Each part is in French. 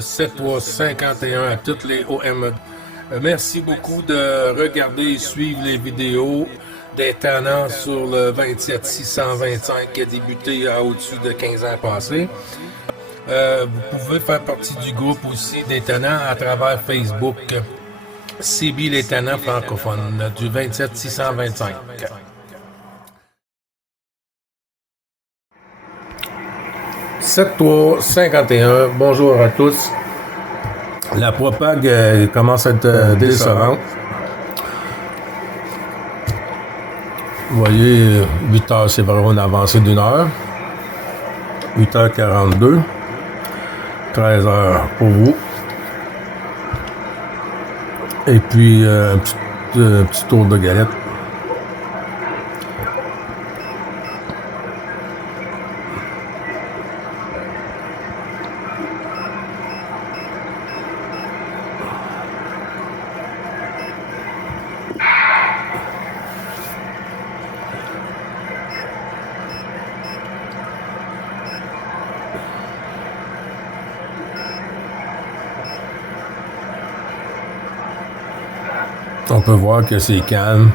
7351 à toutes les OM. Merci beaucoup de regarder et suivre les vidéos des tannants sur le 27625 qui a débuté à au-dessus de 15 ans passés. Vous pouvez faire partie du groupe aussi des tannants à travers Facebook. CB les tannants francophones du 27625. 7351, bonjour à tous. La propague commence à être décevante. Vous voyez, 8 heures, c'est vraiment une avancée d'une heure. 8h42. 13 heures pour vous. Et puis, un petit tour de galette. On peut voir que c'est calme.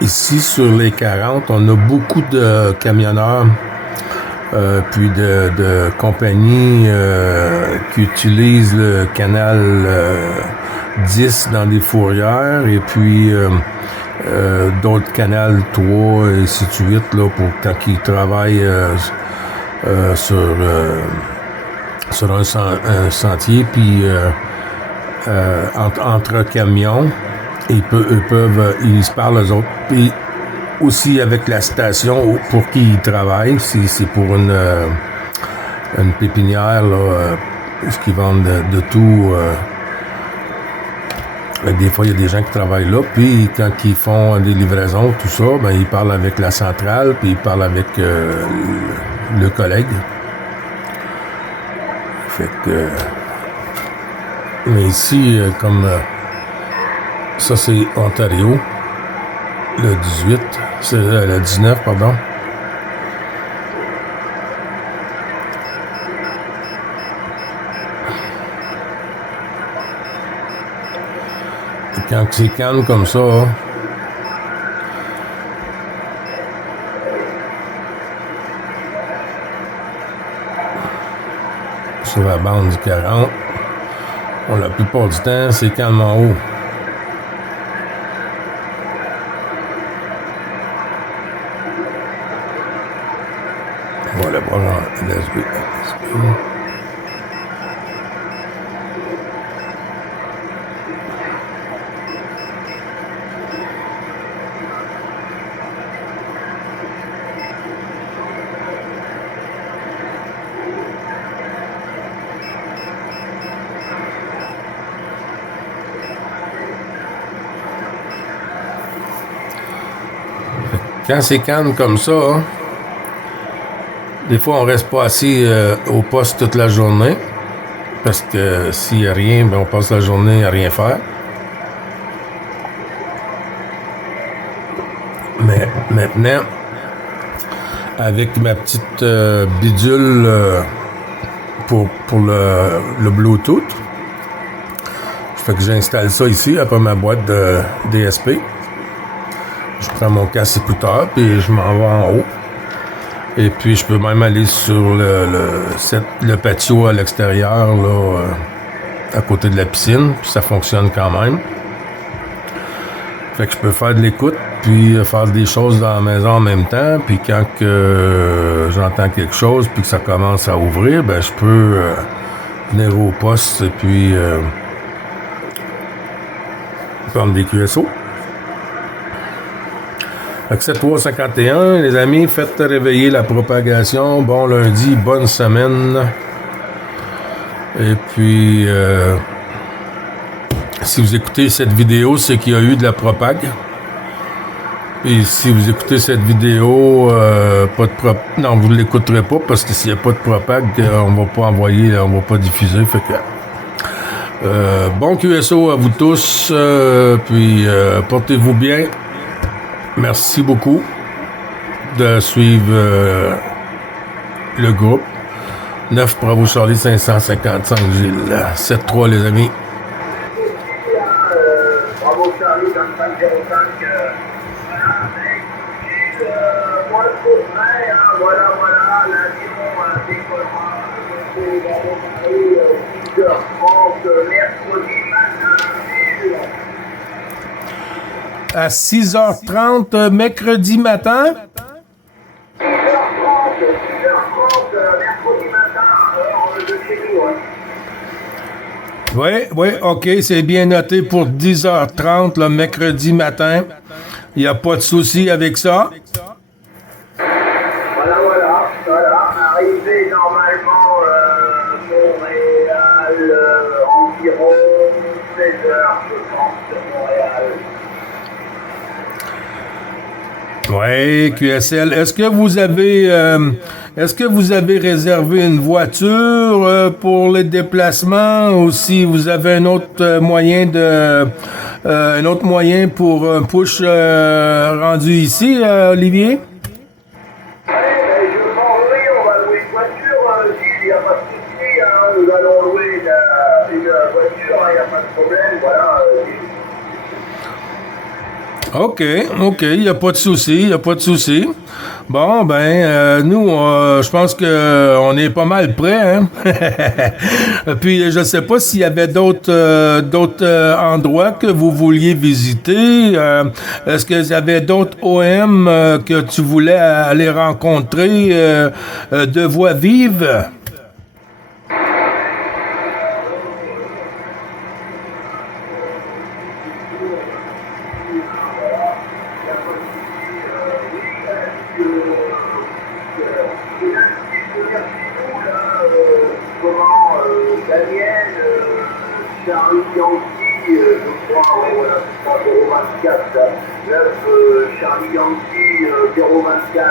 Ici, sur les 40, on a beaucoup de camionneurs puis de compagnies qui utilisent le canal 10 dans des fourrières et puis d'autres canals 3 et ainsi de suite là, pour quand ils travaillent sur un sentier puis entre camions ils se parlent eux autres puis aussi avec la station pour qui ils travaillent c'est pour une pépinière là ce qu'ils vendent de tout. Des fois, il y a des gens qui travaillent là, puis quand ils font des livraisons, tout ça, ben ils parlent avec la centrale, puis ils parlent avec le collègue. Fait que... mais ici, comme... ça, c'est Ontario. Le 18. C'est le 19, pardon. Quand c'est calme comme ça, sur la bande du 40, bon, la plupart du temps, c'est calme en haut. On va le voir en LSB. Quand c'est calme comme ça, des fois on reste pas assis au poste toute la journée parce que s'il n'y a rien, ben on passe la journée à rien faire. Mais maintenant, avec ma petite bidule pour le Bluetooth, fait que j'installe ça ici après ma boîte de DSP. Je prends mon casque écouteur puis je m'en vais en haut. Et puis je peux même aller sur le patio à l'extérieur là, à côté de la piscine, puis ça fonctionne quand même. Fait que je peux faire de l'écoute puis faire des choses dans la maison en même temps, puis quand que j'entends quelque chose puis que ça commence à ouvrir, ben je peux venir au poste et puis prendre des QSO. Fait que 7351, les amis, faites réveiller la propagation. Bon lundi, bonne semaine. Et puis, si vous écoutez cette vidéo, c'est qu'il y a eu de la propague. Et si vous écoutez cette vidéo, non, vous ne l'écouterez pas parce que s'il n'y a pas de propague, on va pas envoyer, on va pas diffuser. Fait que Bon QSO à vous tous, puis portez-vous bien. Merci beaucoup de suivre le groupe. 9 Bravo Charlie 555 Gilles. 7-3 les amis. Bravo Charlie 2505. Moi je trouverais, voilà, l'avion décollera de Bravo Charlie 6h30 mercredi matin. À 6h30 mercredi matin? 6h30 mercredi matin, heure de chez nous. Oui, OK, c'est bien noté pour 10h30 le mercredi matin. Il n'y a pas de souci avec ça. Voilà. Arrivé normalement Montréal environ 16h, je pense, de Montréal. Oui, QSL. Est-ce que vous avez réservé une voiture pour les déplacements ou si vous avez un autre moyen pour un push rendu ici, Olivier? Je pense oui, on va louer une voiture, il n'y a pas de souci, nous allons louer une voiture, il n'y a pas de problème, voilà. OK, il n'y a pas de souci. Bon, nous, je pense que on est pas mal prêts, hein? Puis, je sais pas s'il y avait d'autres endroits que vous vouliez visiter. Est-ce qu'il y avait d'autres OM que tu voulais aller rencontrer de voix vive? Daniel, Charlie Yankee, je crois, voilà, 024, 9, Charlie Yankee, 024.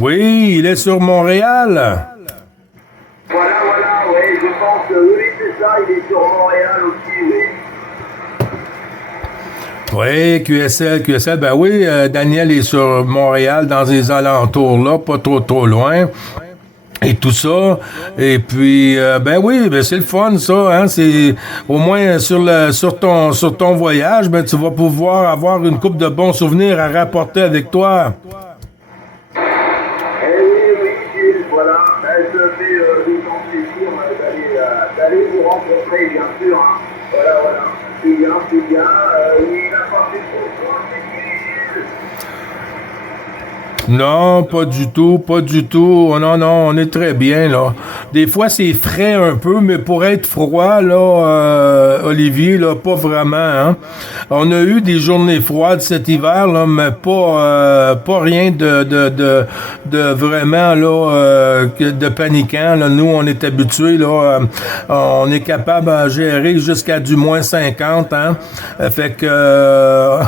Oui, il est sur Montréal. Voilà, oui, je pense que oui, c'est ça, il est sur Montréal aussi, oui. Oui, QSL, ben oui, Daniel est sur Montréal, dans les alentours là, pas trop loin. Et tout ça, et puis c'est le fun ça, hein, c'est au moins sur ton voyage, tu vas pouvoir avoir une couple de bons souvenirs à rapporter avec toi. Oui, Gilles, voilà, je fais d'autant plaisir d'aller vous rencontrer, bien sûr, hein. Voilà, c'est bien, il n'a pas fait trop de temps, c'est Gilles. Non, pas du tout. Oh, non, on est très bien, là. Des fois, c'est frais un peu, mais pour être froid, là, Olivier, là, pas vraiment, hein. On a eu des journées froides cet hiver, là, mais pas rien de vraiment, là, de paniquant, là. Nous, on est habitués, là, on est capable de gérer jusqu'à du moins 50, hein. Fait que,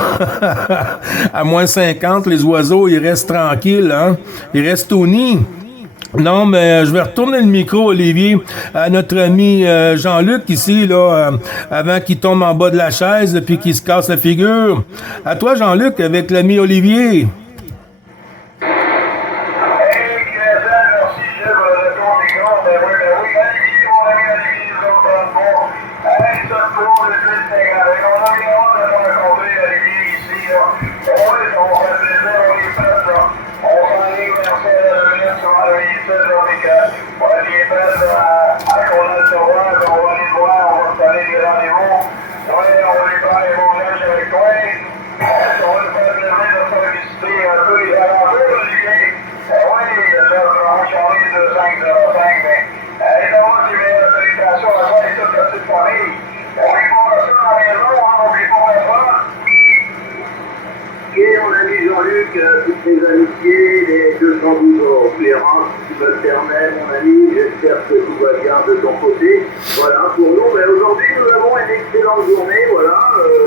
à moins 50, les oiseaux, ils restent tranquille, hein? Il reste au nid. Non, mais je vais retourner le micro, Olivier, à notre ami Jean-Luc ici, là, avant qu'il tombe en bas de la chaise puis qu'il se casse la figure. À toi, Jean-Luc, avec l'ami Olivier. Et mon ami Jean-Luc, toutes mes amitiés, les 212 Clérance, si tu me le permets, mon ami, j'espère que tout va bien de ton côté. Voilà, pour nous, mais aujourd'hui, nous avons une excellente journée, voilà,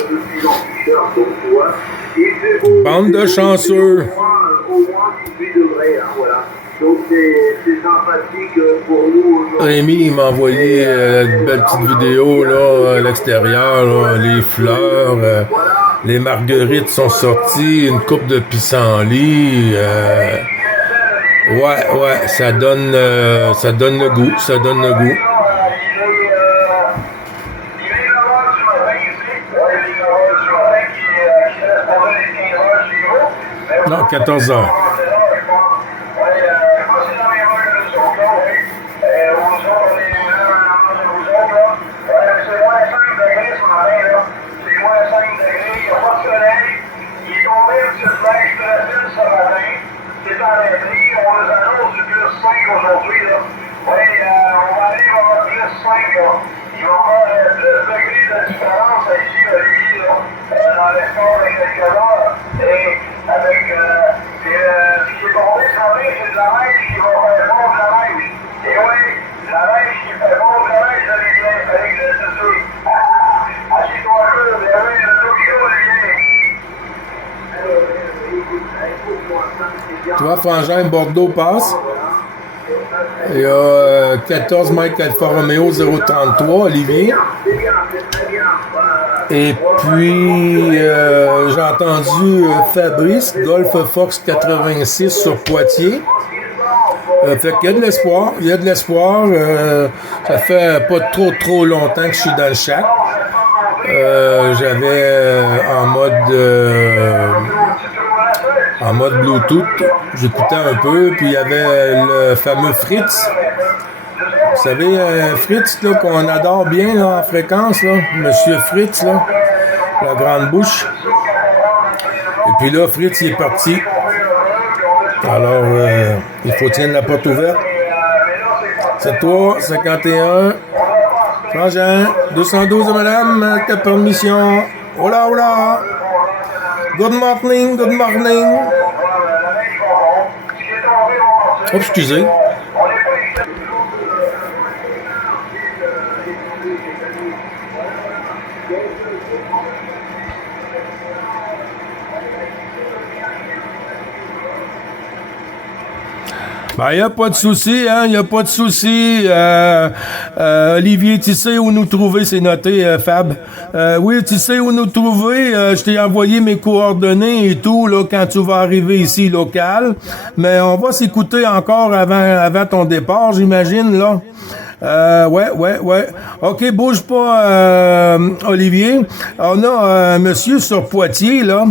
je suis en t-shirt, donc tu vois. Il fait beau. Bande de chanceux. Au moins 18 degrés, hein, voilà. Donc c'est sympathique pour nous aujourd'hui. Rémi, il m'a envoyé une belle petite vidéo là, à l'extérieur, là, les fleurs, les marguerites sont sorties, une coupe de pissenlit. Ouais, ça donne le goût, ça donne le goût. Non, 14 heures. Tu vois, Frangin Bordeaux passe. Il y a 14 Mike Alfa Romeo 033, Olivier. Et puis, j'ai entendu Fabrice, Golf Fox 86 sur Poitiers. Fait qu'il y a de l'espoir, il y a de l'espoir. Ça fait pas trop longtemps que je suis dans le shack. J'avais en mode Bluetooth, j'écoutais un peu, puis il y avait le fameux Fritz. Vous savez, Fritz, là, qu'on adore bien là, en fréquence, là, Monsieur Fritz, là, la grande bouche. Et puis là, Fritz, il est parti. Alors, il faut tenir la porte ouverte. C'est toi, 51. Frangin, 212 madame, ta permission. Hola, hola. Good morning, good morning. Oh, excusez. Ben, il n'y a pas de souci, hein, il n'y a pas de souci. Olivier, tu sais où nous trouver, c'est noté, Fab. Oui, tu sais où nous trouver. Je t'ai envoyé mes coordonnées et tout, là, quand tu vas arriver ici, local. Mais on va s'écouter encore avant ton départ, j'imagine, là. Ouais. OK, bouge pas, Olivier. On a un monsieur sur Poitiers, là,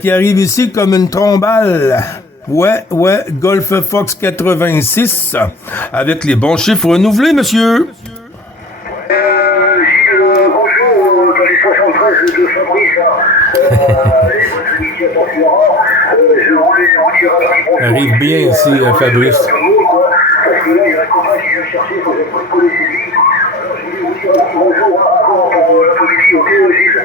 qui arrive ici comme une trombale. Ouais, Golf Fox 86, avec les bons chiffres renouvelés, monsieur. Bonjour, dans les 73 de Fabrice, je voulais vous dire un petit Arrive bien ici, Fabrice. parce que là, il y a un copain qui vient chercher, il faut que je connaisse lui. Alors, je voulais vous dire un petit bonjour avant pour l'après-midi, ok, Gilles?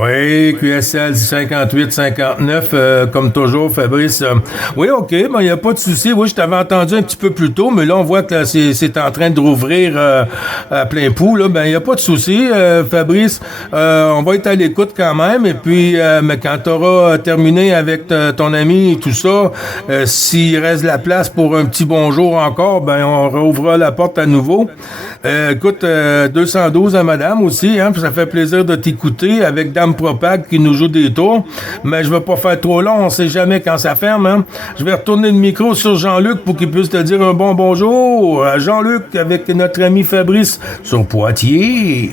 Oui, QSL 58-59, comme toujours, Fabrice. Oui, OK, ben il n'y a pas de souci. Oui, je t'avais entendu un petit peu plus tôt, mais là, on voit que là, c'est en train de rouvrir à plein pou. Là, ben, il n'y a pas de souci, Fabrice. On va être à l'écoute quand même. Et puis, mais quand tu auras terminé avec ton ami et tout ça, s'il reste de la place pour un petit bonjour encore, ben, on rouvrira la porte à nouveau. Écoute, 212 à madame aussi, hein, puis ça fait plaisir de t'écouter avec Dame Propag qui nous joue des tours, mais je vais pas faire trop long, on sait jamais quand ça ferme, hein. Je vais retourner le micro sur Jean-Luc pour qu'il puisse te dire un bon bonjour. Jean-Luc avec notre ami Fabrice sur Poitiers.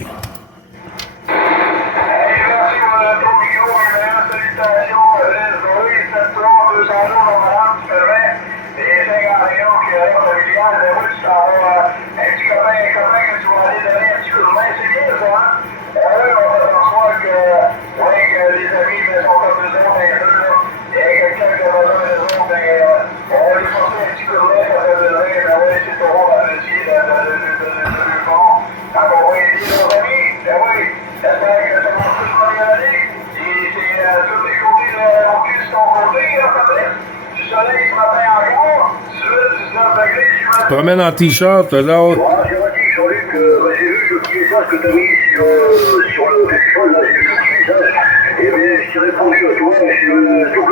Tu te promènes en t-shirt, là. J'ai dit, Jean-Luc, j'ai vu le petit message que tu as mis sur le téléphone, là, j'ai vu le petit message. Et bien, je t'ai répondu, tu vois, sur le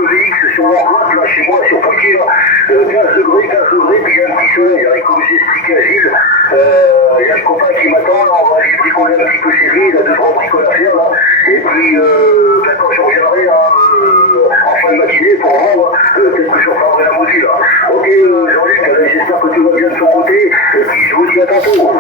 VX, sur mon droite, là, chez moi, sur Poitiers, 15 degrés, puis il y a un petit soleil, avec, comme j'ai expliqué à Gilles, il y a le copain qui m'attend, là, on va aller bricoler un petit peu chez lui, il a 2-3 bricoles à faire, là, et puis, quand je reviendrai, en fin de matinée, pour voir, peut-être que je reprendrai la moitié, là. Ok, Jean-Luc, j'espère que tu vas bien de ton côté, et puis je vous dis à tantôt.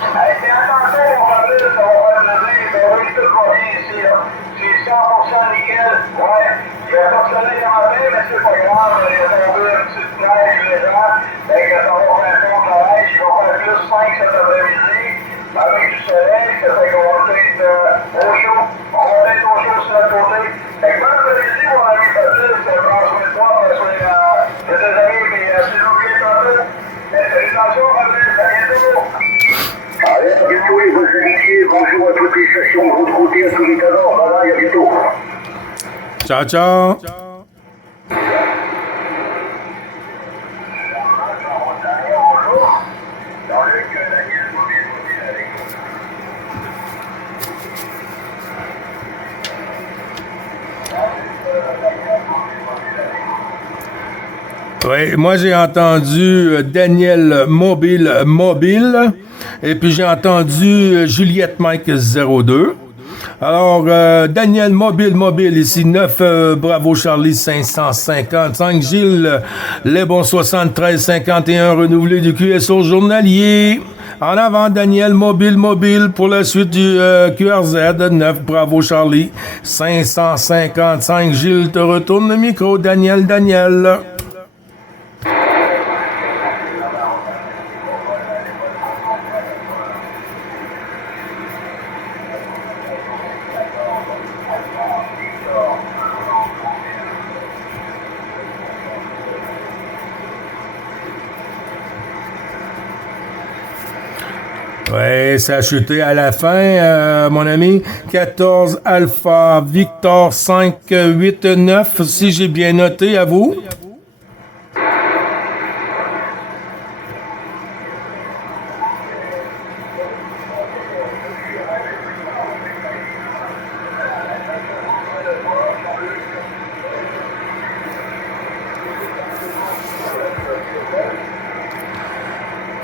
Hey, fais attention, mon frère, ça va faire plaisir. Ben oui, tout va bien ici, là. C'est 100% nickel. Ouais. Il y a pas de soleil dans la main, mais c'est pas grave. Il y a tombé une petite neige légère. Fait que ça va faire un bon travail. Il va faire plus 5 cet après-midi. Avec du soleil, ça fait qu'on va être au chaud. On va être au chaud sur la côté. Fait que bon après-midi, mon ami Baptiste. Prends soin de toi. Prends soin de tes amis. Mais si vous oubliez tantôt, salutations, Baptiste. À bientôt. Allez, à bientôt les vos amitiés, bonjour à toutes les stations de votre côté, à tous les talents, voilà, et à bientôt. Ciao, ciao. Oui, moi j'ai entendu Daniel Mobile, et puis j'ai entendu Juliette Mike 02. Alors, Daniel Mobile, ici, 9, Bravo Charlie 555, Gilles Lebon 7351, renouvelé du QSO journalier. En avant, Daniel Mobile, pour la suite du QRZ, 9, Bravo Charlie 555, Gilles, te retourne le micro, Daniel. Ouais, ça a chuté à la fin, mon ami. 14 Alpha Victor 589, si j'ai bien noté, à vous.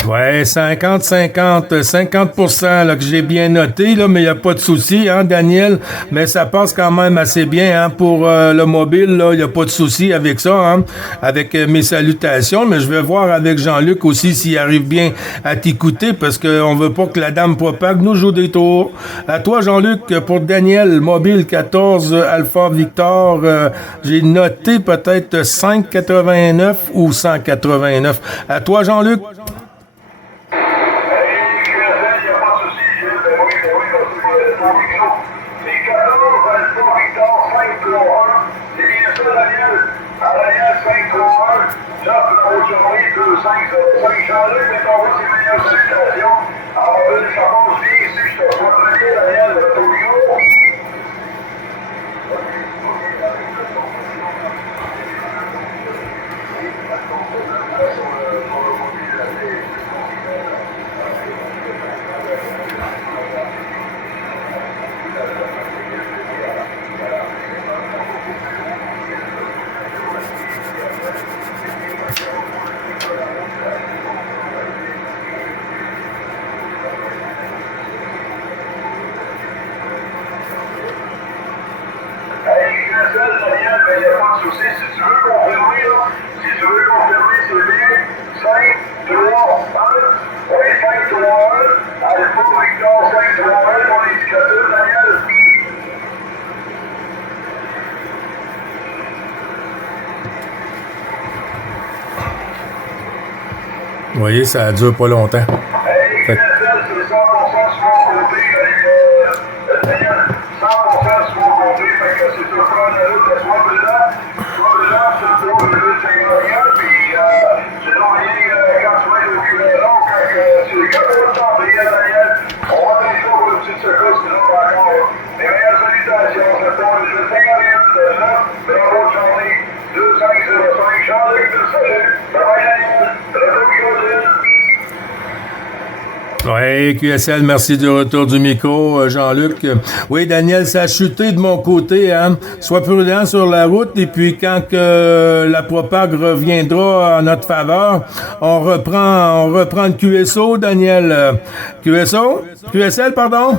Ouais, 50% là, que j'ai bien noté, là, mais il n'y a pas de souci, hein, Daniel. Mais ça passe quand même assez bien, hein, pour le mobile, là, il n'y a pas de souci avec ça, hein, avec mes salutations. Mais je vais voir avec Jean-Luc aussi s'il arrive bien à t'écouter, parce qu'on veut pas que la dame propague nous joue des tours. À toi, Jean-Luc, pour Daniel, mobile 14 Alpha Victor, j'ai noté peut-être 589 ou 189. À toi, Jean-Luc. Vous voyez, ça dure pas longtemps. Fait... Oui, QSL, merci du retour du micro, Jean-Luc. Oui, Daniel, ça a chuté de mon côté. Hein. Sois prudent sur la route et puis quand que la propague reviendra en notre faveur, on reprend le QSO, Daniel. QSO? QSL, pardon?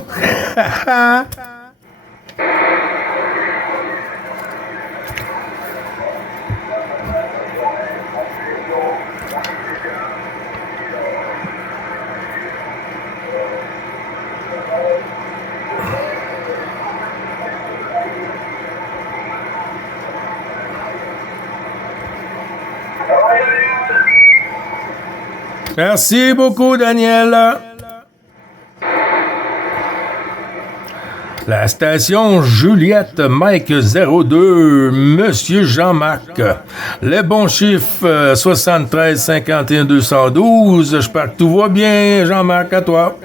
Merci beaucoup, Daniel. La station Juliette Mike 02, Monsieur Jean-Marc. Les bons chiffres 73 51 212. J'espère que tout va bien, Jean-Marc, à toi.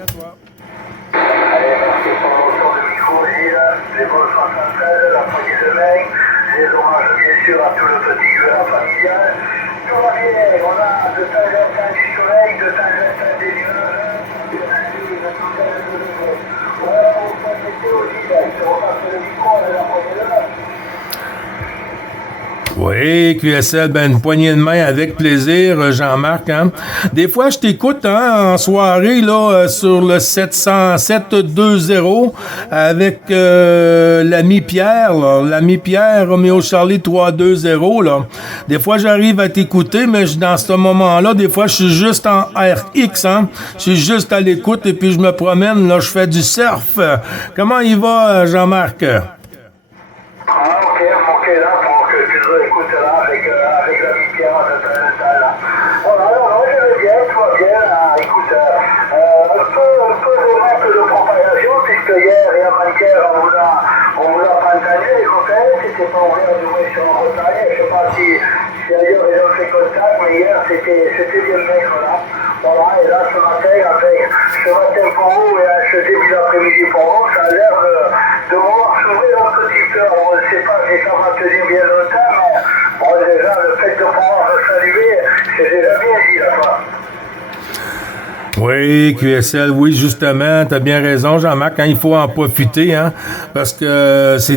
Oui, QSL, ben une poignée de main avec plaisir, Jean-Marc. Hein. Des fois, je t'écoute en soirée là sur le 707-20 avec l'ami Pierre, là. L'ami Pierre, Romeo Charlie 320. Là. Des fois, j'arrive à t'écouter, mais dans ce moment-là, des fois, je suis juste en RX. Hein. Je suis juste à l'écoute et puis je me promène, là, je fais du surf. Comment il va, Jean-Marc? Ok, là, pour que tu le écoutes là, avec l'ami Pierre de temps là. Voilà, alors, je vais bien, tout va bien, là, écoute, un peu de manque de propagation, puisque hier et avant-hier, on vous a pantané, les copains, c'était pas ouvert du moins sur un retard, je sais pas si ailleurs ils ont fait contact, mais hier, c'était bien maigre, là. Voilà, et là, ce matin pour vous, et ce début d'après-midi pour vous, ça a l'air de vouloir s'ouvrir un petit peu. Alors, on ne sait pas si ça va tenir bien longtemps, mais bon, déjà, le fait de pouvoir se saluer, c'est déjà bien dit, là-bas. Oui, QSL, oui, justement, t'as bien raison, Jean-Marc, hein, il faut en profiter, hein, parce que c'est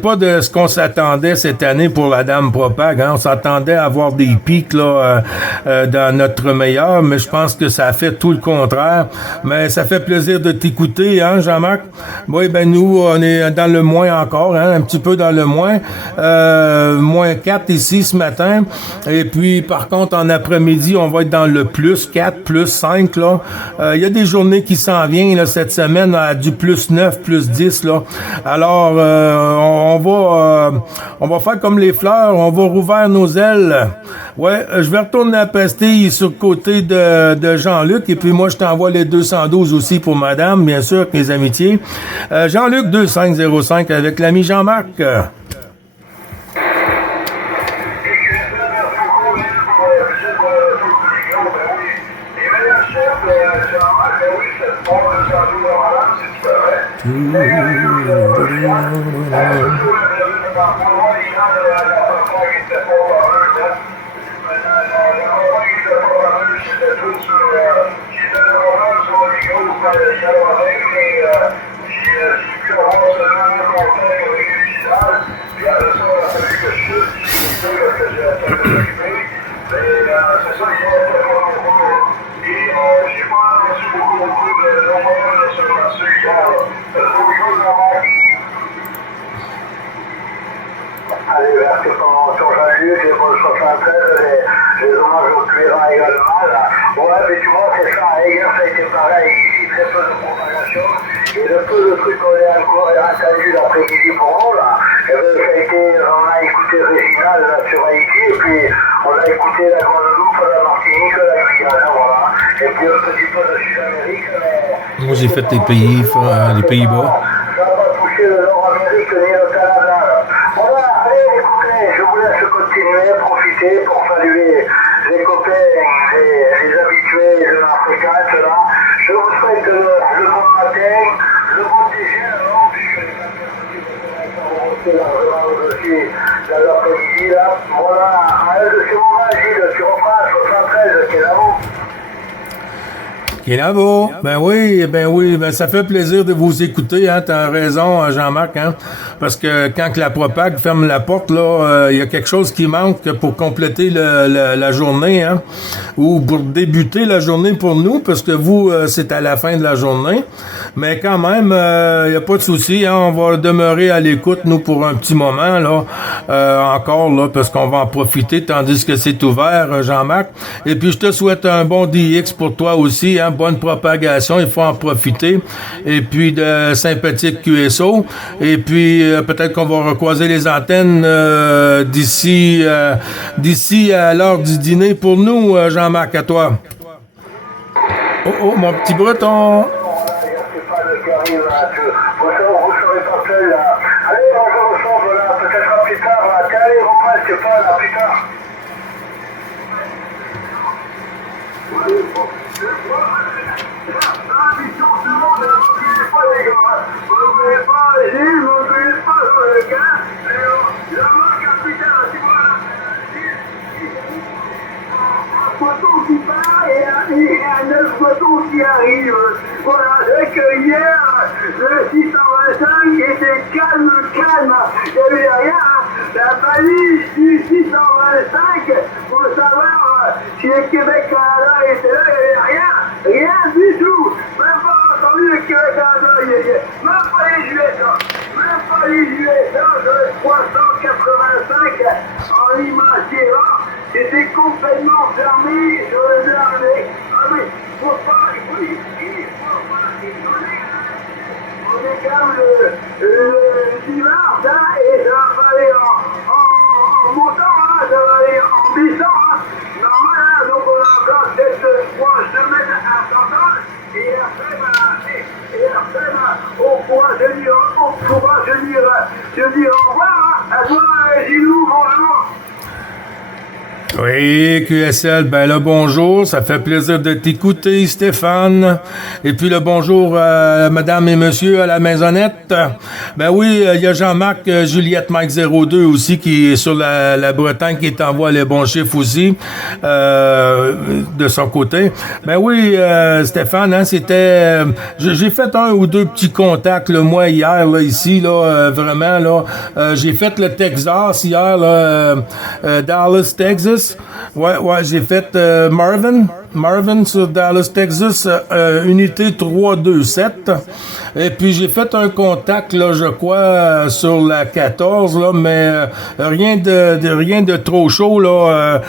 pas de ce qu'on s'attendait cette année pour la Dame Propague, hein, on s'attendait à avoir des pics, là, dans notre meilleur, mais je pense que ça a fait tout le contraire, mais ça fait plaisir de t'écouter, hein, Jean-Marc. Oui, ben, nous, on est dans le moins encore, hein, un petit peu dans le moins, moins 4 ici ce matin, et puis, par contre, en après-midi, on va être dans le plus 4, plus 5, là. Il y a des journées qui s'en viennent, là, cette semaine, à du plus 9, plus 10, là. Alors, on va faire comme les fleurs, on va rouvrir nos ailes. Ouais, je vais retourner à la pastille sur le côté de Jean-Luc, et puis moi, je t'envoie les 212 aussi pour madame, bien sûr, avec mes amitiés. Jean-Luc 2505 avec l'ami Jean-Marc. Allez, merci pour Jean-Luc, et pour le 73, les hommages au cuirain également, là. Ouais, mais tu vois, c'est ça, hier, ça a été pareil, ici, très peu de propagation, et le peu de trucs qu'on a encore entendu l'après-midi pour nous, là, et bien, ça a été, on a écouté Réginal, là, sur Haïti, et puis, on a écouté la Guadeloupe, la Martinique, la Guyane, voilà, et puis un petit peu de Sud-Amérique, mais... Moi, j'ai fait les Pays-Bas. Ça va pas toucher le Nord-Amérique ni le Canada, là. Voilà, allez, écoutez, je vous laisse continuer, profiter pour saluer les copains, les habitués de la fréquence, là. Je vous souhaite le bon matin, le bon déjeuner, non, puisque les appels largement au-dessus de l'après-midi, là. Voilà, à un de ces moments, Gilles, tu reprends 73, qui est là-haut. Kinavo, ben oui, ben ça fait plaisir de vous écouter, hein, t'as raison, Jean-Marc, hein, parce que quand que la propague ferme la porte, là, il y a quelque chose qui manque pour compléter la journée, hein, ou pour débuter la journée pour nous, parce que vous, c'est à la fin de la journée, mais quand même, il n'y a pas de souci, hein, on va demeurer à l'écoute, nous, pour un petit moment, là, encore, là, parce qu'on va en profiter, tandis que c'est ouvert, Jean-Marc, et puis je te souhaite un bon DX pour toi aussi, hein, bonne propagation, il faut en profiter. Et puis de sympathique QSO. Et puis peut-être qu'on va recroiser les antennes d'ici à l'heure du dîner pour nous, Jean-Marc, à toi. Oh, mon petit breton. Qui part et un autre poteau qui arrive. Voilà, c'est que hier, le 625 était calme. Il n'y avait rien. La famille du 625, pour savoir si le Québec-Canada était là, il n'y avait rien du tout. Même pas entendu le Québec-Canada, même pas les USA, le 385 en Imagéra. C'était complètement fermé sur le dernier. Ah mais, il faut pas isoler. On est quand même le dimanche, hein, et ça va aller en montant, hein, ça va aller en baissant, hein. Normal, hein, donc on a encore peut-être 3 semaines à attendre, et après, on pourra se dire au revoir, hein. À toi, Gilou, bonjour. Oui, QSL, ben le bonjour, ça fait plaisir de t'écouter, Stéphane. Et puis le bonjour à madame et monsieur à la maisonnette. Ben oui, il y a Jean-Marc, Juliette Mike 02 aussi qui est sur la Bretagne qui t'envoie les bons chiffres aussi de son côté. Ben oui, Stéphane, hein, c'était... j'ai fait un ou deux petits contacts, là, moi, hier, là, ici, là, vraiment, là. J'ai fait le Texas hier, là, Dallas, Texas. Ouais, j'ai fait Marvin sur Dallas, Texas, unité 327. Et puis j'ai fait un contact, là, je crois, sur la 14, là, mais rien de trop chaud, là.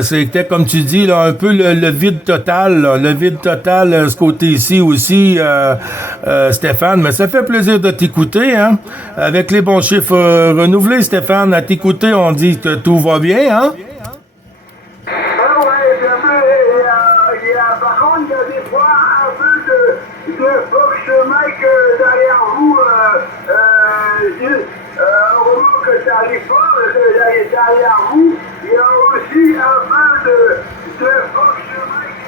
C'était, comme tu dis, là, un peu le vide total, là, le vide total, ce côté-ci aussi, Stéphane. Mais ça fait plaisir de t'écouter, hein. Avec les bons chiffres renouvelés, Stéphane, à t'écouter, on dit que tout va bien, hein. Par contre, il y a des fois un peu de Fox Mike derrière vous, au moment que ça arrive fort, derrière vous, il y a aussi un peu de Fox Mike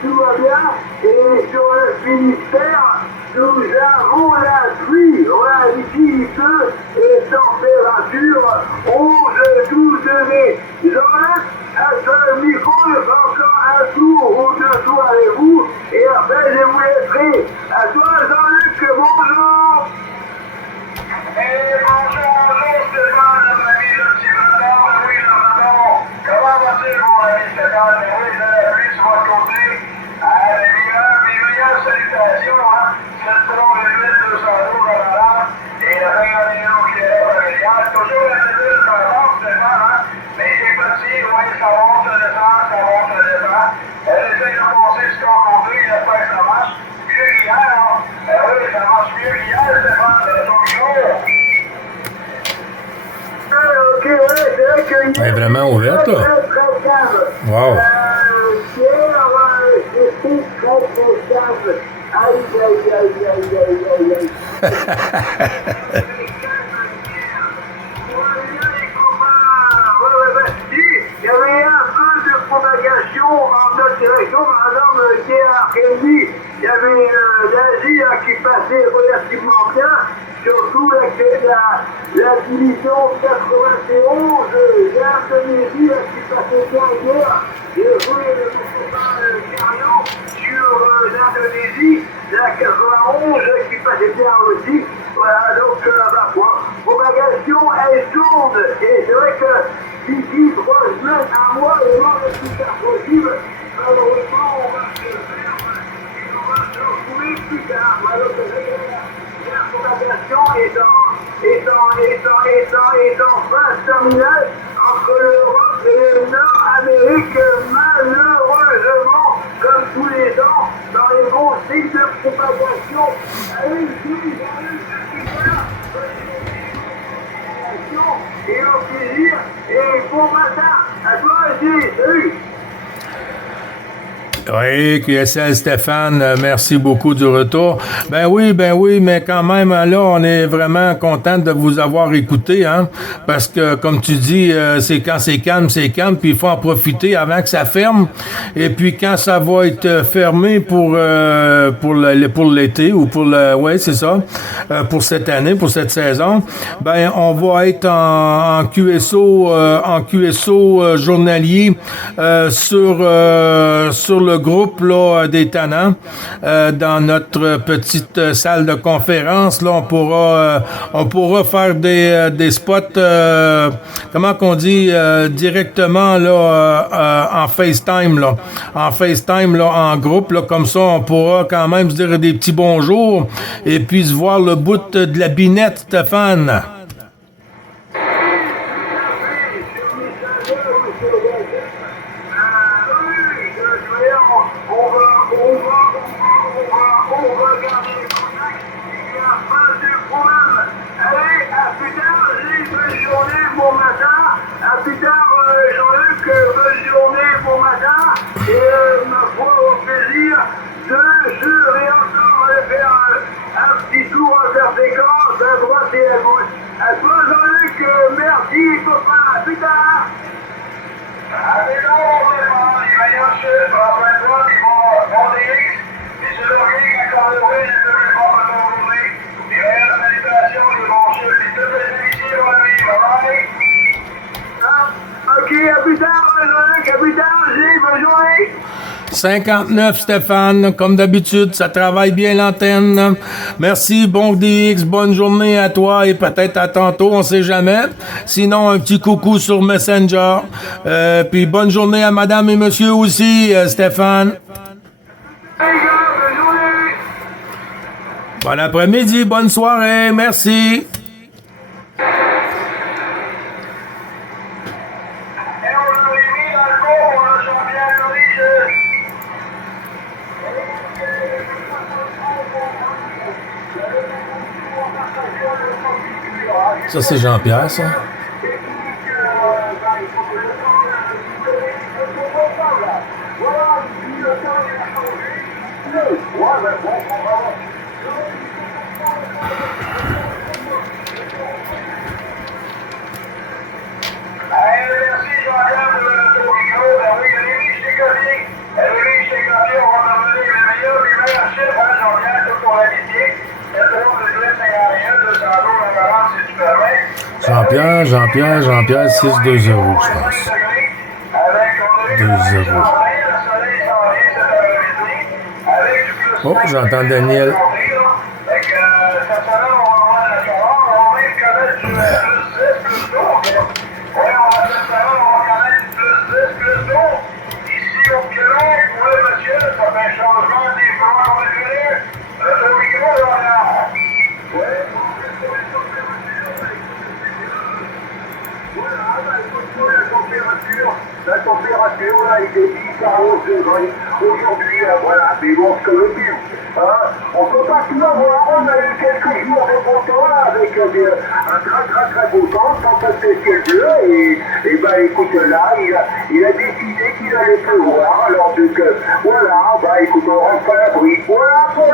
tout va bien, et sur le Finistère, nous avons la pluie. Voilà, ici il pleut, et température 11-12 degrés. Jean-Luc, à ce micro, je fais encore un tour ou deux tours avec vous, et après je vous laisserai. À toi, Jean-Luc, bonjour. Et bonjour, Stéphane, mon ami, le petit Breton, oui, le Breton. Comment vas-tu, mon ami Stéphane? Oui, de la pluie sur votre côté. Mes meilleures salutations, hein. C'est selon le 1200 jours dans la lave et la réunion qui est familiale. Toujours la cellule dans la lave, Stéphane, hein. Mais c'est petit, oui, ça monte, ça descend. Elle essaie de passer ce qu'on conduit, j'espère que ça marche. Mieux qu'hier, hein. Oui, ça marche mieux qu'hier, Stéphane, ton micro. Ok, ouais, c'est vrai que... Elle est vraiment ouverte, là. Wow. C'était très confortable. Aïe. Il y avait un peu de propagation en notre direction, par exemple, qui est à Rémi, il y avait l'Asie qui passait relativement bien, surtout la division 91, l'Indonésie qui passait bien hier. J'ai joué le Carlo sur l'Indonésie, la 91 qui passait bien aussi. Voilà, donc ma propagation est sourde. Et c'est vrai que d'ici 3 semaines, un mois, le monde est plus tard possible. Malheureusement, on va se faire et on va se retrouver plus tard. Malheureusement, la propagation est en phase terminale entre l'Europe et le Nord-Amérique, malheureusement, comme tous les ans, dans les bons cycles de propagation. Allez-y, et au plaisir, et bon matin, à toi aussi, salut! Oui, QSL Stéphane, merci beaucoup du retour. Ben oui, mais quand même, là, on est vraiment content de vous avoir écouté, hein, parce que, comme tu dis, c'est quand c'est calme, puis il faut en profiter avant que ça ferme. Et puis, quand ça va être fermé pour l'été, ou c'est ça, pour cette année, pour cette saison, ben, on va être en QSO journalier, sur le groupe là, des tannants, dans notre petite salle de conférence. Là, on pourra faire des spots, comment qu'on dit, directement là, en FaceTime là, en groupe là, comme ça, on pourra quand même se dire des petits bonjours et puis se voir le bout de la binette, Stéphane. Ok, à plus tard, Jean-Luc, à plus tard, bonne journée. 59, Stéphane, comme d'habitude, ça travaille bien l'antenne. Merci, bon DX, bonne journée à toi et peut-être à tantôt, on sait jamais. Sinon, un petit coucou sur Messenger. Puis bonne journée à madame et monsieur aussi, Stéphane. Bon après-midi, bonne soirée, merci. Ça, c'est Jean-Pierre, ça. Jean-Pierre, 6-2-0, je pense. 2-0. Oh, j'entends Daniel. La température a été 10 à 11 degrés aujourd'hui, voilà, mais bon, ce que le pire. On ne peut pas tout avoir, on a eu quelques jours de beau temps avec un très beau temps, sans ciel bleu, et ben écoute, là, il a décidé qu'il allait pleuvoir, alors donc, voilà, bah écoute, on rentre à l'abri. Voilà pour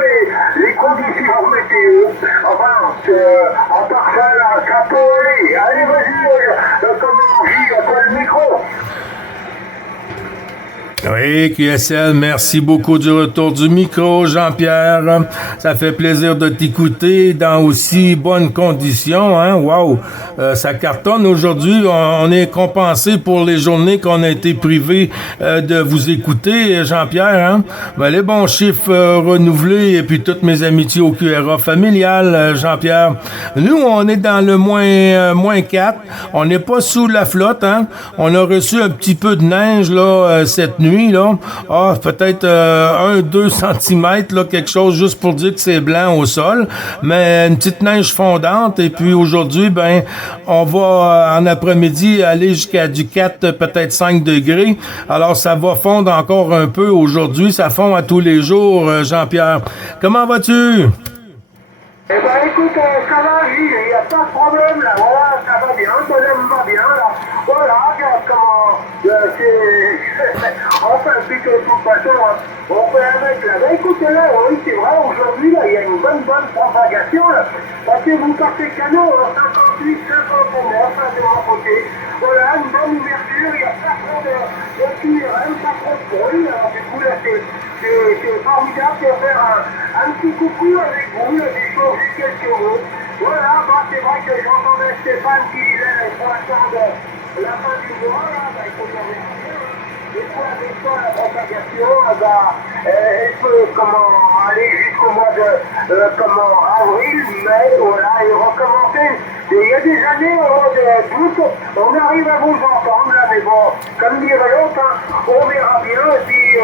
les conditions météo. Enfin, en part ça, là, ça peut aller. Allez, vas-y, comment on vit, quoi le micro? Oui, QSL, merci beaucoup du retour du micro, Jean-Pierre. Ça fait plaisir de t'écouter dans aussi bonnes conditions, hein. Wow! Ça cartonne aujourd'hui. On est compensé pour les journées qu'on a été privés de vous écouter, Jean-Pierre, hein. Ben, les bons chiffres renouvelés et puis toutes mes amitiés au QRA familial, Jean-Pierre. Nous, on est dans le moins 4. On n'est pas sous la flotte, hein. On a reçu un petit peu de neige, là, cette nuit. Là. Ah, peut-être 1-2 cm, là, quelque chose juste pour dire que c'est blanc au sol, mais une petite neige fondante. Et puis aujourd'hui, ben, on va en après-midi aller jusqu'à du 4, peut-être 5 degrés. Alors ça va fondre encore un peu aujourd'hui. Ça fond à tous les jours, Jean-Pierre. Comment vas-tu? Eh ben écoute, ça va, Gilles, il n'y a pas de problème là, voilà, ça va bien, bonhomme va bien là, voilà, regarde comment, enfin, puis que de toute façon, on fait avec là, ben écoutez là, oui c'est vrai, aujourd'hui là, il y a une bonne propagation là, parce que vous partez canot, 58, 59, enfin de mon côté, voilà, une bonne ouverture, il n'y a pas trop de QRM, pas trop de bruit, alors du coup là c'est formidable de faire un petit coucou avec vous, d'échanger quelques mots. Voilà, bah, c'est vrai que j'entendais Stéphane qui disait pour l'instant de la fin du mois, là, bah, il faut bien réagir. Et pour avec ça, la propagation, bah, elle peut aller jusqu'au mois de avril, mai, voilà, et recommencer. Et il y a des années, au mois d'août, on arrive à vous entendre, là, mais bon, comme dirait l'autre, hein, on verra bien, et puis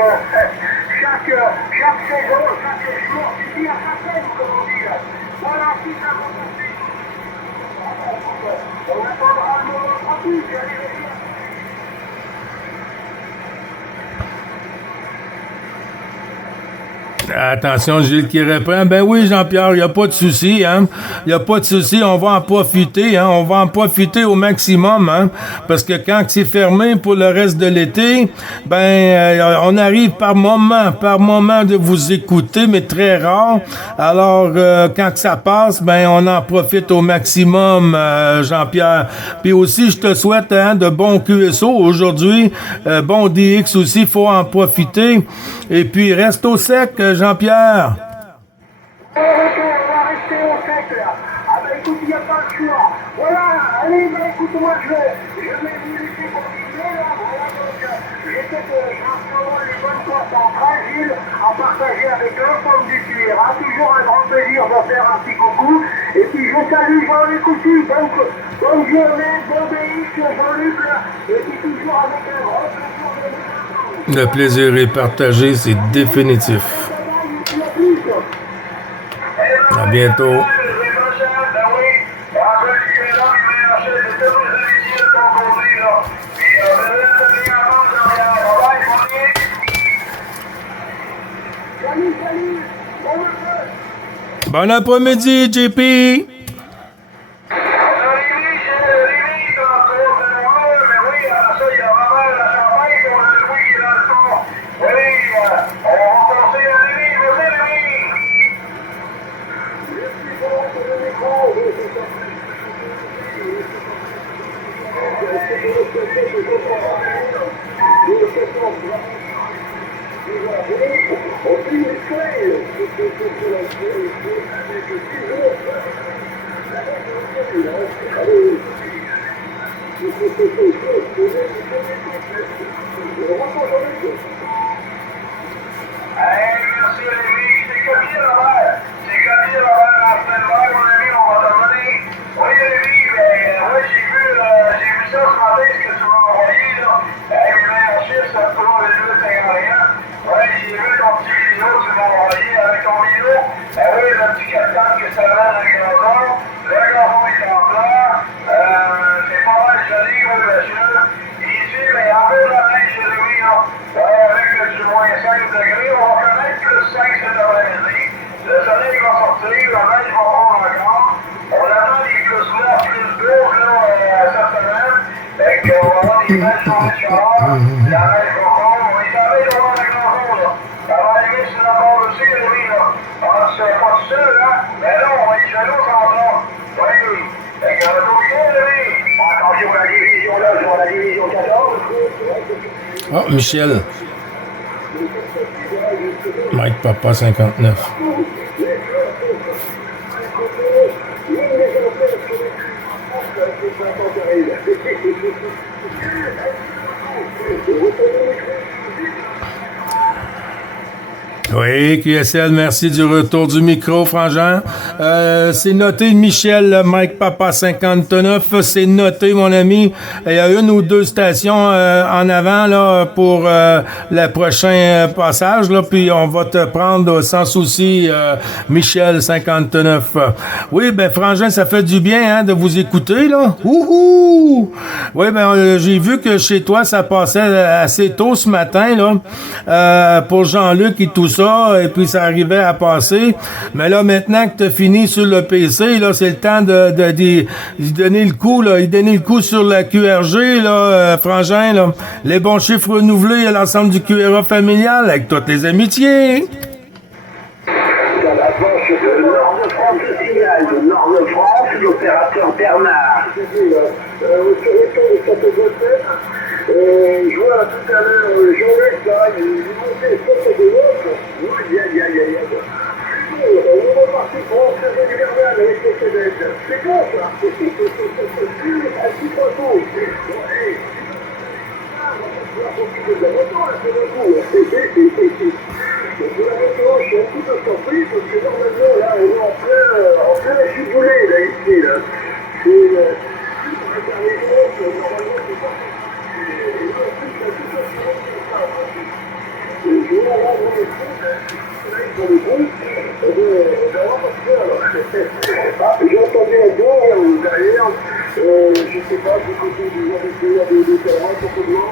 chaque saison, chaque jour, suffit à sa peine, comme on dit, là. Voilà, si ça va passer. On attendra le moment propice, allez-y. Attention, Gilles qui reprend. Ben oui, Jean-Pierre, il n'y a pas de souci, hein. Il n'y a pas de souci, on va en profiter, hein. On va en profiter au maximum, hein. Parce que quand c'est fermé pour le reste de l'été, ben, on arrive par moment de vous écouter, mais très rare. Alors, quand ça passe, ben, on en profite au maximum, Jean-Pierre. Puis aussi, je te souhaite, hein, de bons QSO aujourd'hui. Bon DX aussi, faut en profiter. Et puis, reste au sec, Jean-Pierre. On va rester au sec là. Ah ben écoute, il n'y a pas le choix. Voilà, allez, ben écoute-moi, je vais vous laisser continuer là. Voilà, donc j'ai peut-être les bonnes choses en fragile à partager avec l'ensemble du QRA. Toujours un grand plaisir de faire un petit coucou. Et puis je salue Jean-Luc aussi. Donc, bonne journée, bon DX, Jean-Luc là. Et puis toujours avec un grand plaisir de vous entendre. Le plaisir est partagé, c'est définitif. À bientôt. Bon après-midi, JP. Oh, Michel. Mike Papa 59. Oui, QSL, merci du retour du micro, Frangin. C'est noté, Michel, Mike Papa 59, c'est noté, mon ami. Il y a une ou deux stations en avant là pour le prochain passage, là, puis on va te prendre sans souci, Michel 59. Oui, ben Frangin, ça fait du bien hein, de vous écouter, là. Ouhou! Oui, ben j'ai vu que chez toi, ça passait assez tôt ce matin, là, pour Jean-Luc et tout ça. Et puis ça arrivait à passer. Mais là, maintenant que tu as fini sur le PC, là, c'est le temps de donner le coup, là. Donner le coup sur la QRG, là, Frangin, là. Les bons chiffres renouvelés à l'ensemble du QRA familial avec toutes les amitiés. Le nord de France, le signal de nord de France, l'opérateur Bernard. Je vois tout à l'heure Jean-Luc, là, il montait sur de l'autre. On est reparti pour un très bon hivernal avec les CDS. C'est bon, ça. Un petit poisson. On va profiter de la moto, là, c'est le coup. De la moto, je suis un petit peu surpris parce que normalement, là, on est en plein la chiboulée, là, ici, là. C'est normalement, c'est pas j'ai entendu un don derrière, je sais pas, du côté du gens de terrain, certainement.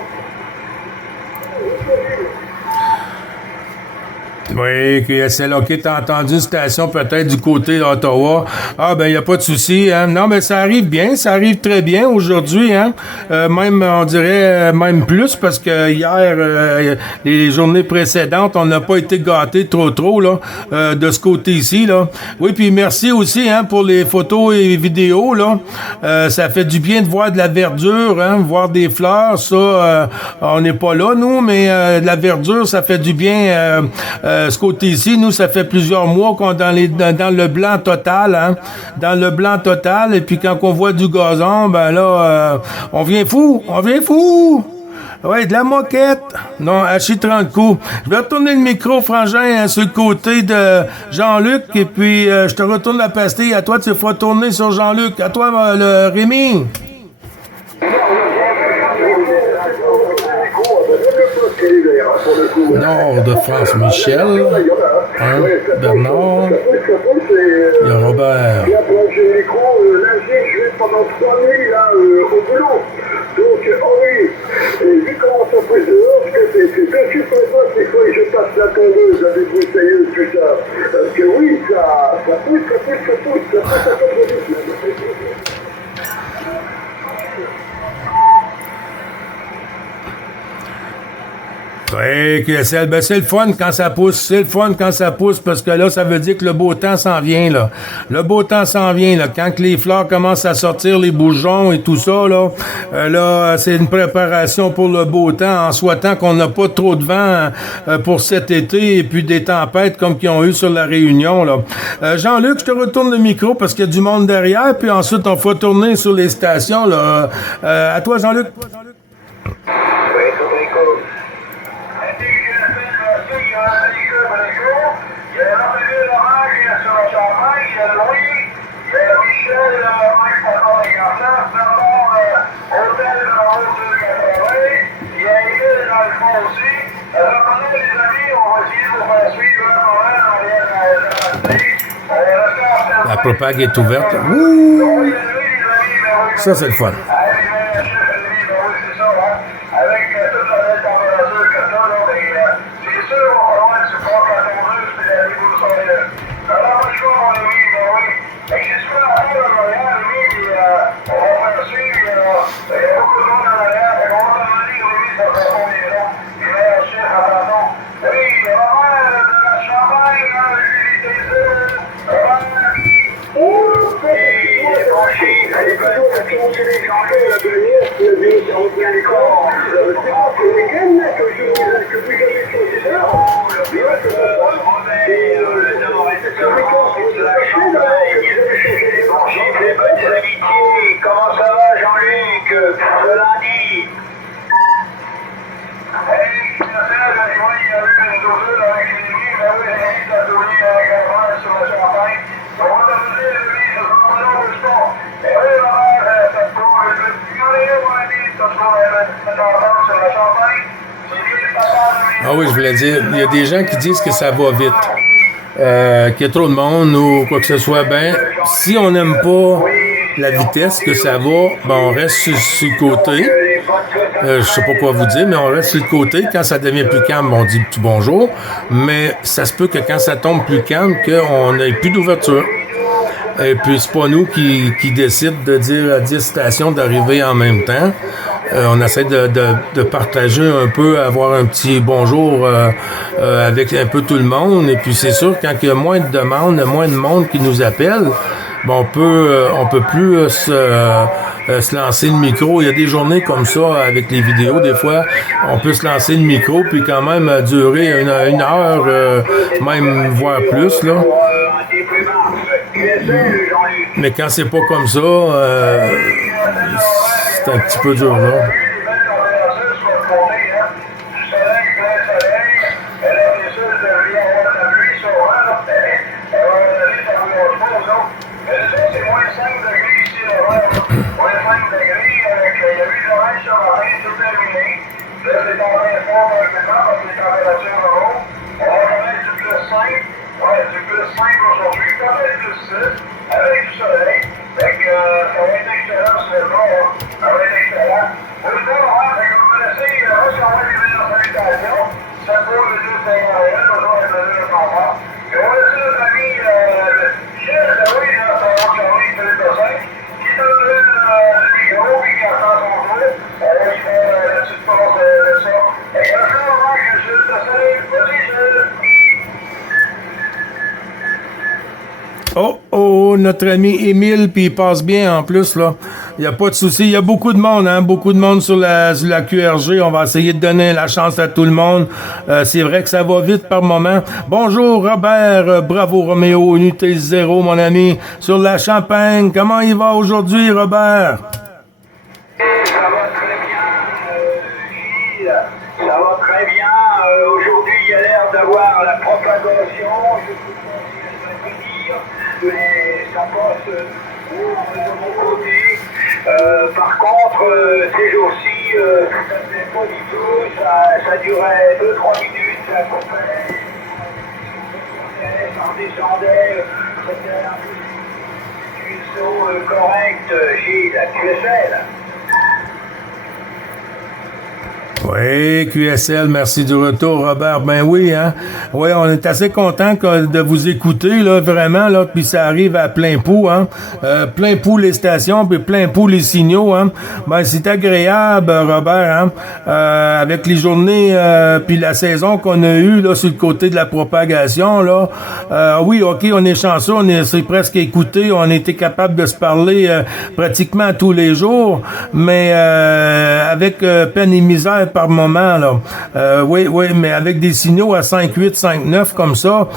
Oui, QSL, OK, t'as entendu une station peut-être du côté d'Ottawa. Ah, ben, il n'y a pas de souci, hein. Non, mais ça arrive bien, ça arrive très bien aujourd'hui, hein. Même, on dirait, même plus, parce que hier, les journées précédentes, on n'a pas été gâtés trop, là, de ce côté-ci, là. Oui, puis merci aussi, hein, pour les photos et vidéos, là. Ça fait du bien de voir de la verdure, hein, voir des fleurs, ça, on n'est pas là, nous, mais de la verdure, ça fait du bien, ce côté-ci, nous, ça fait plusieurs mois qu'on est dans le blanc total, hein, dans le blanc total, et puis quand on voit du gazon, ben là, on vient fou. Ouais, de la moquette. Non, hachi 30 coups. Je vais retourner le micro, Frangin, hein, sur le côté de Jean-Luc, et puis je te retourne la pastille. À toi, tu feras tourner sur Jean-Luc. À toi, le Rémi. Nord de France, Michel, hein, Bernard, il y a Robert. Et après, j'ai le micro, lundi, je vais pendant 3 nuits, là, au boulot. Donc, Henri, vu comment ça pousse dehors, c'est super pas, c'est quoi, je passe la tondeuse, la débroussailleuse, tout ça. Parce que oui, ça pousse à ton rythme. Oui, QSL, ben c'est le fun quand ça pousse, parce que là, ça veut dire que le beau temps s'en vient, là. Le beau temps s'en vient, là. Quand que les fleurs commencent à sortir, les bourgeons et tout ça, là, là, c'est une préparation pour le beau temps, en souhaitant qu'on n'a pas trop de vent pour cet été, et puis des tempêtes comme qu'ils ont eu sur la Réunion, là. Jean-Luc, je te retourne le micro parce qu'il y a du monde derrière, puis ensuite, on va tourner sur les stations, là. À toi, Jean-Luc. La propague est ouverte. Ouh! Ça, c'est le fun. le nord-est de la Champagne. Franchis les bonnes amitiés. Comment ça va, Jean-Luc, ce lundi? Ah oui, je voulais dire, il y a des gens qui disent que ça va vite, qu'il y a trop de monde ou quoi que ce soit. Ben, si on n'aime pas la vitesse que ça va, ben on reste sur le côté. Je sais pas quoi vous dire, mais on reste sur le côté. Quand ça devient plus calme, on dit petit bonjour. Mais ça se peut que quand ça tombe plus calme, qu'on n'ait plus d'ouverture. Et puis, c'est pas nous qui décident de dire à 10 stations d'arriver en même temps. On essaie de partager un peu, avoir un petit bonjour avec un peu tout le monde. Et puis, c'est sûr, quand il y a moins de demandes, moins de monde qui nous appelle, ben on peut plus se lancer le micro. Il y a des journées comme ça avec les vidéos. Des fois, on peut se lancer le micro puis quand même durer une heure, même voire plus là. Mais quand c'est pas comme ça, c'est un petit peu dur là. Oh, notre ami Émile, puis il passe bien en plus, là. Il n'y a pas de souci. Il y a beaucoup de monde, hein. Beaucoup de monde sur la QRG. On va essayer de donner la chance à tout le monde. C'est vrai que ça va vite par moment. Bonjour, Robert. Bravo, Roméo. Unité 0, mon ami. Sur la Champagne. Comment il va aujourd'hui, Robert? Ça va très bien, Gilles. Ça va très bien. Aujourd'hui, il y a l'air d'avoir la propagation. Je ne sais pas si elle va venir, mais ça passe de mon côté. Par contre, ces jours-ci, ça ne fait pas du tout. Ça durait 2-3 minutes. Ça coupait. Ça redescendait. C'était un peu correct, Gilles. QSL. Oui, QSL, merci du retour, Robert. Ben oui, hein. Oui, on est assez content de vous écouter, là, vraiment, là, puis ça arrive à plein pot, hein. Plein pot les stations, puis plein pot les signaux, hein. Ben, c'est agréable, Robert, hein. Avec les journées, puis la saison qu'on a eue, là, sur le côté de la propagation, là. Oui, OK, on est chanceux, c'est presque écouté, on a été capable de se parler pratiquement tous les jours, mais avec peine et misère par moment, là. Oui, mais avec des signaux à 5.8, 5.9 comme ça,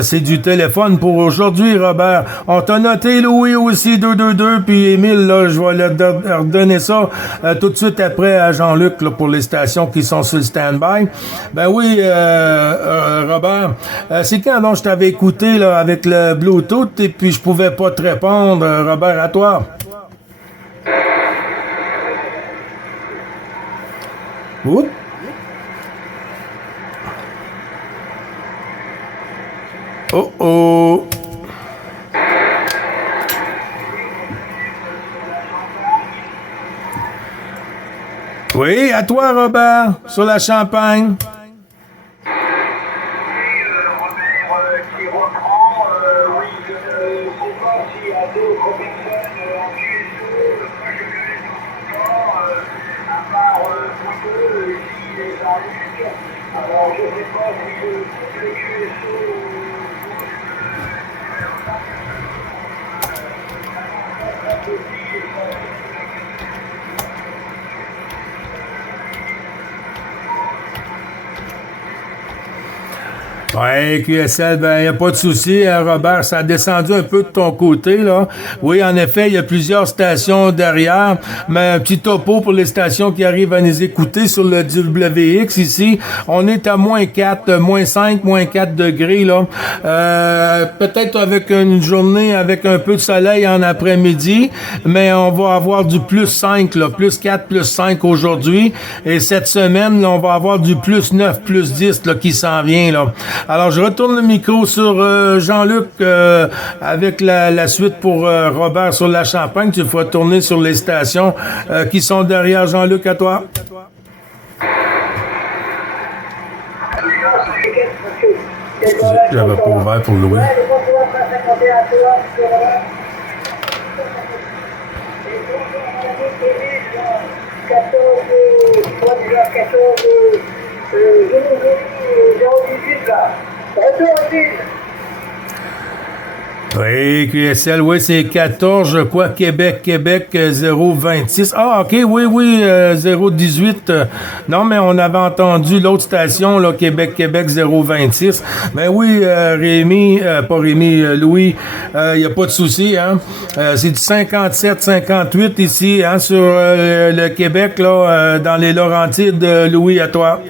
c'est du téléphone pour aujourd'hui, Robert. On t'a noté Louis aussi, 222, puis Émile, là, je vais leur donner ça tout de suite après à Jean-Luc, là, pour les stations qui sont sur le stand-by. Ben oui, Robert, c'est quand donc je t'avais écouté, là, avec le Bluetooth, et puis je pouvais pas te répondre, Robert, à toi. Oups. Oh oh. Oui, à toi, Robert, sur la Champagne. Alors, je ne sais pas si le QSO... Ouais, QSL, ben, il n'y a pas de souci, hein, Robert. Ça a descendu un peu de ton côté, là. Oui, en effet, il y a plusieurs stations derrière, mais un petit topo pour les stations qui arrivent à nous écouter sur le WX ici. On est à -4, -5, -4 degrés, là. Peut-être avec une journée avec un peu de soleil en après-midi, mais on va avoir du +5, là, +4, +5 aujourd'hui. Et cette semaine, là, on va avoir du +9, +10, là, qui s'en vient, là. Alors, je retourne le micro sur Jean-Luc avec la suite pour Robert sur la Champagne. Tu vas tourner sur les stations qui sont derrière Jean-Luc, à toi. J'avais pas ouvert pour Louis. Oui, QSL, oui, c'est 14, je crois, Québec, 026. Ah, OK, oui, 018. Non, mais on avait entendu l'autre station, là, Québec, 026. Mais oui, Louis, il n'y a pas de souci, hein. C'est du 57, 58 ici, hein, sur le Québec, là, dans les Laurentides. Louis, à toi.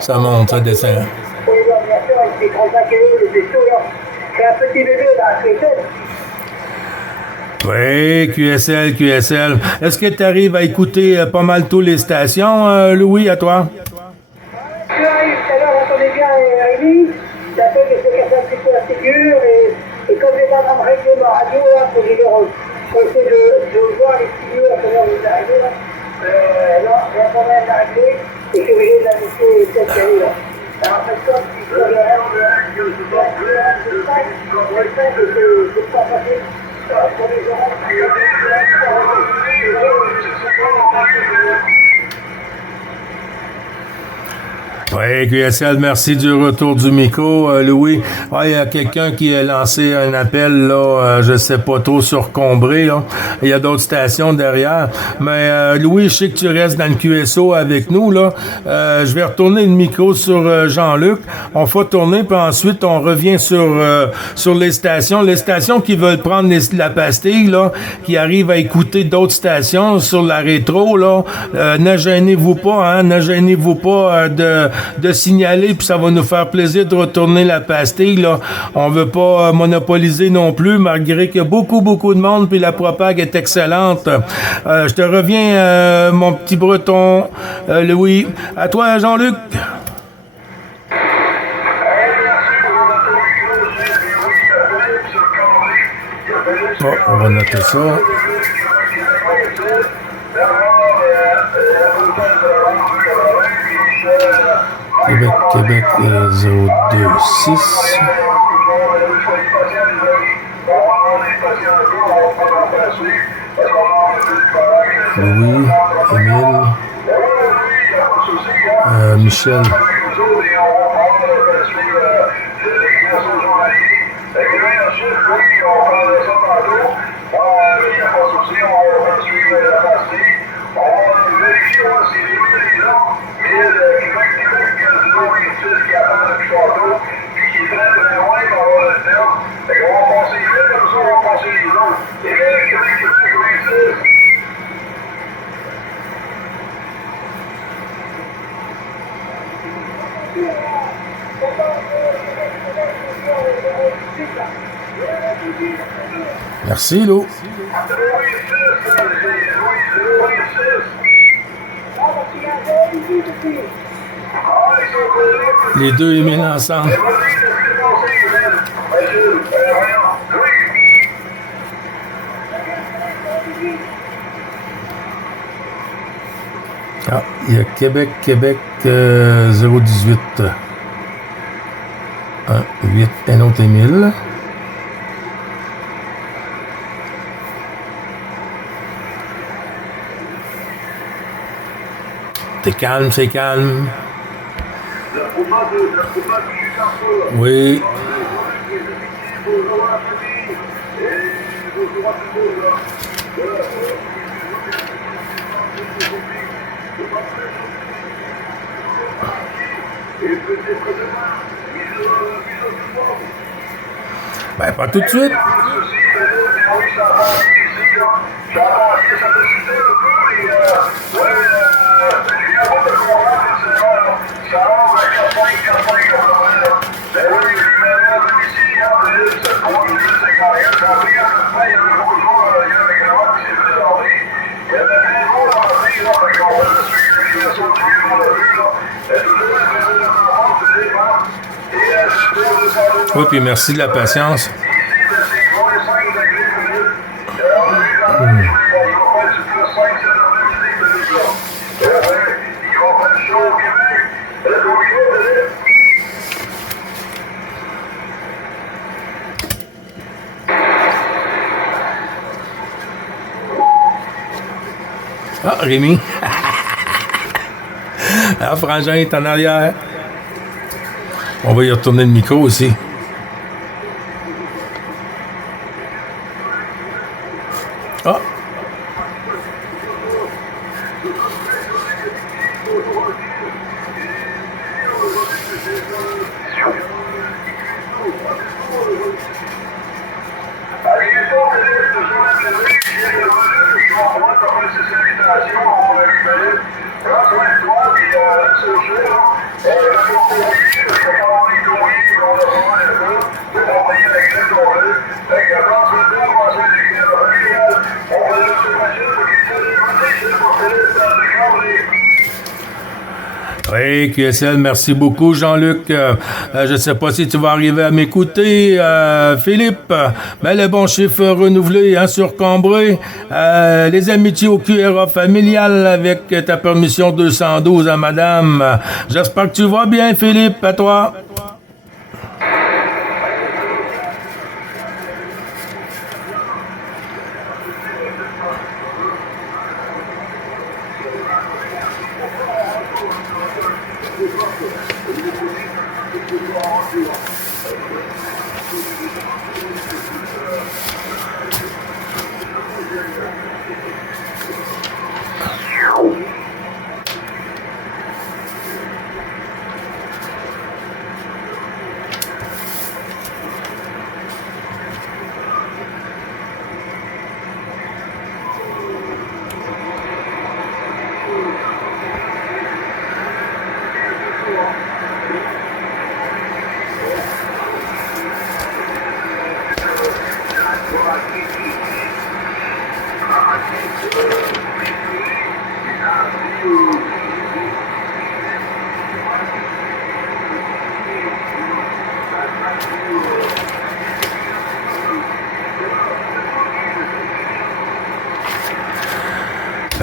Ça monte, ça descend. Oui, QSL. Est-ce que tu arrives à écouter pas mal toutes les stations, Louis, à toi? Je arrive tout à l'heure, j'entendais bien Rémi, j'appelle que c'est quelqu'un qui soit sécure et comme j'ai pas en train de régler ma radio, là, faut essayer de voir les studios à comment vous arrivez là. Non, j'ai quand même arrêté et je suis obligé de la laisser cette année là. Alors en fait, comme si je le reste, c'est pas facile pour les gens. Oui, QSL, merci du retour du micro, Louis. Il y a quelqu'un qui a lancé un appel, là, je sais pas trop sur Combré, là. Il y a d'autres stations derrière. Mais, Louis, je sais que tu restes dans le QSO avec nous, là. Je vais retourner le micro sur Jean-Luc. On va tourner, puis ensuite, on revient sur les stations. Les stations qui veulent prendre la pastille, là, qui arrivent à écouter d'autres stations sur la rétro, là. Ne gênez-vous pas, hein. Ne gênez-vous pas de signaler, puis ça va nous faire plaisir de retourner la pastille, là. On veut pas monopoliser non plus, malgré qu'il y a beaucoup de monde, puis la propague est excellente. Je te reviens, mon petit breton, Louis. À toi, Jean-Luc. Oh, on va noter ça. Québec 026. Louis, Émile, Michel. Merci, Lou. Les deux émile ensemble. Ah, il y a Québec 018. 8, un autre Émile. C'est calme. Oui. bonjour à la famille, et bonjour à tout le monde. Voilà, et peut-être demain, mise au monde. Ben, pas tout de suite. Oui, ça a varié ici, là. Ça a varié, ça me chutait un peu, et ouais, j'ai un peu de comprendre que c'est là, ça rentre à 80, là. Ben oui, je vais ici, c'est 3 minutes 50, ça a pris à peu près, il y avait beaucoup de monde, il y avait un grand qui s'est présenté. Il y avait plein de monde à matin, là, fait qu'on va le suivre, il y a son truc, on l'a vu, là. Toujours un peu de rencontre, c'est des ventes, et je Oui, puis merci de la patience. Ah, Rémi. Ah, Frangin est en arrière. On va y retourner le micro aussi. Ah! Oui, QSL, merci beaucoup, Jean-Luc. Je ne sais pas si tu vas arriver à m'écouter, Philippe. Mais le bon chiffre renouvelé hein, sur Cambrai. Les amitiés au QRA familial avec ta permission 212 à madame. J'espère que tu vas bien, Philippe. À toi.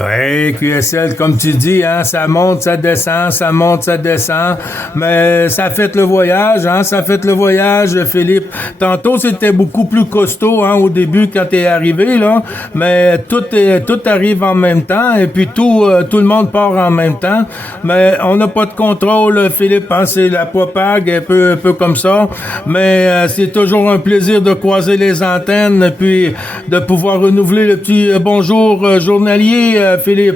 Oui, QSL, comme tu dis, hein, ça monte, ça descend, ça monte, ça descend. Mais ça fait le voyage, hein, ça fait le voyage, Philippe. Tantôt, c'était beaucoup plus costaud, hein, au début, quand t'es arrivé, là. Mais tout arrive en même temps, et puis tout le monde part en même temps. Mais on n'a pas de contrôle, Philippe, hein, c'est la propague, un peu comme ça. Mais c'est toujours un plaisir de croiser les antennes, puis de pouvoir renouveler le petit bonjour journalier, Philippe.